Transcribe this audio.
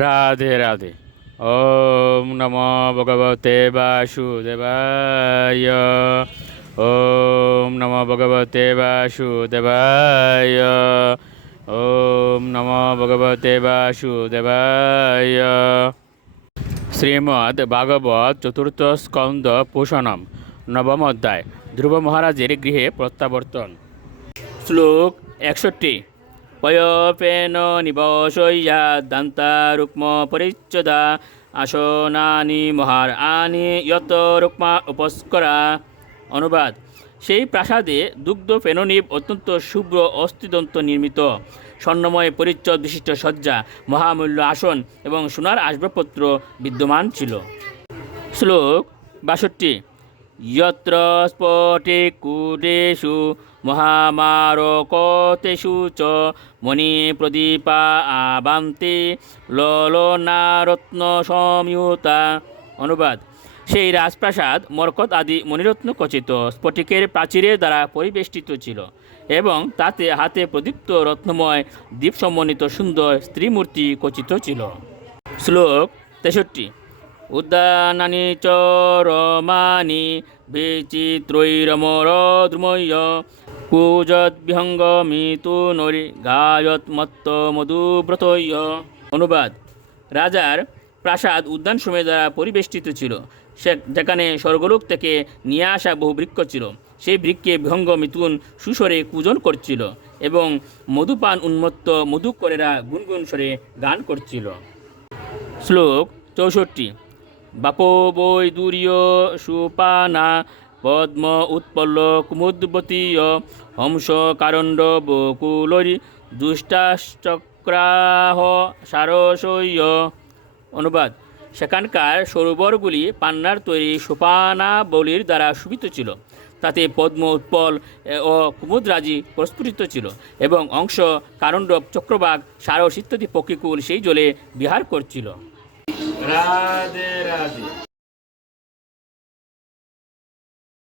রাধে রাধে। ওম নমো ভগবতে বাসুদেবায়। ওম নমো ভগবতে বাসুদেবায়। ওম নমো ভগবতে বাসুদেবায়। শ্রীমদ্ ভাগবত চতুর্থ স্কন্দ পোষণম নবম অধ্যায় ধ্রুব মহারাজের গৃহে প্রত্যাবর্তন। শ্লোক 61। পয়পেন নিবসয়া দান্তা রুক্ম পরিচ্ছদা আসনানি মহার আনি যত রুক্মা উপস্করা। অনুবাদ: সেই প্রাসাদে দুগ্ধ ফেননিব অত্যন্ত শুভ্র অস্থিদন্ত নির্মিত স্বর্ণময় পরিচ্ছদ বিশিষ্ট শয্যা, মহামূল্য আসন এবং সোনার আসবাবপত্র বিদ্যমান ছিল। শ্লোক 62। যত্র স্ফটিককুটেষু মহামারকতেষু চ মণিপ্রদীপা আবান্তি ললনারত্ন সংযুতা। অনুবাদ: সেই রাজপ্রাসাদ মরকত আদি মণিরত্ন খচিত স্ফটিকের প্রাচীরের দ্বারা পরিবেষ্টিত ছিল এবং তাতে হাতে প্রদীপ্ত রত্নময় দ্বীপ সমন্বিত সুন্দর স্ত্রীমূর্তি খচিত ছিল। শ্লোক 63। উদ্যানানি চ রমানি বিচিত্রৈরমরদ্রুময়্য কুজদ্বিহঙ্গমিতু নরি গায়ত মত্ত মধুব্রতয়। অনুবাদ: রাজার প্রাসাদ উদ্যান সময় দ্বারা পরিবেষ্টিত ছিল, যেখানে স্বর্গলোক থেকে নিয়ে আসা বহু বৃক্ষ ছিল। সেই বৃক্ষে বিহঙ্গ মিথুন সুস্বরে কূজন করছিল এবং মধুপান উন্মত্ত মধুকরেরা গুনগুন স্বরে গান করছিল। শ্লোক 64। বাপবৈদুর্য সুপানা পদ্ম উৎপল্ল কুমুদবতীয় হংস কারণ্ড বকুলরি দুষ্টাশ্চক্রাহ সারসয়। অনুবাদ: সেখানকার সরোবরগুলি পান্নার তৈরি সোপানাবলীর দ্বারা শোভিত ছিল, তাতে পদ্ম উৎপল ও কুমুদরাজি প্রস্ফুটিত ছিল এবং অংশ কারণ্ডব চক্রবাক সারস ইত্যাদি পক্ষীকুল সেই জলে বিহার করছিল। রাধে রাধে।